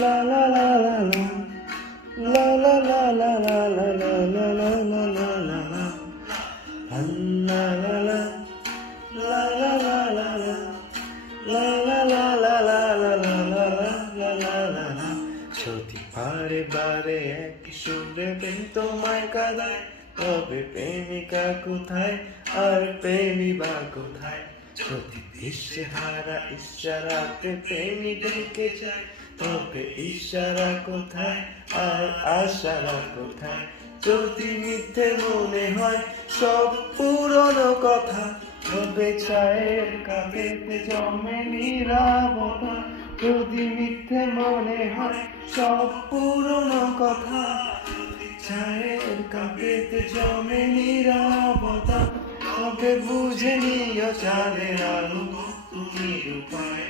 La la la la la. La la la la la la la la la la la la la. La la la. La la la la la. La la la la la la la la la la la la. যদি বারে বারে একই সুরে প্রেম তোমায় কাঁদায়, তবে প্রেমিকা কোথায় আর প্রেমী বা কোথায়? যদি দিশেহারা ইশারাতে প্রেমী ডেকে যায়, তবে ইশারা কোথায় আর আশারা কোথায়? যদি মিথ্যে মনে হয় সব পুরনো কথা, তবে চায়ের কাপেতে জমে নীরবতা। যদি মিথ্যে মনে হয় সব পুরনো কথা, চায়ের কাপেতে জমে নীরবতা। তবে বুঝে নিও চাঁদের আলো তুমি উপায়।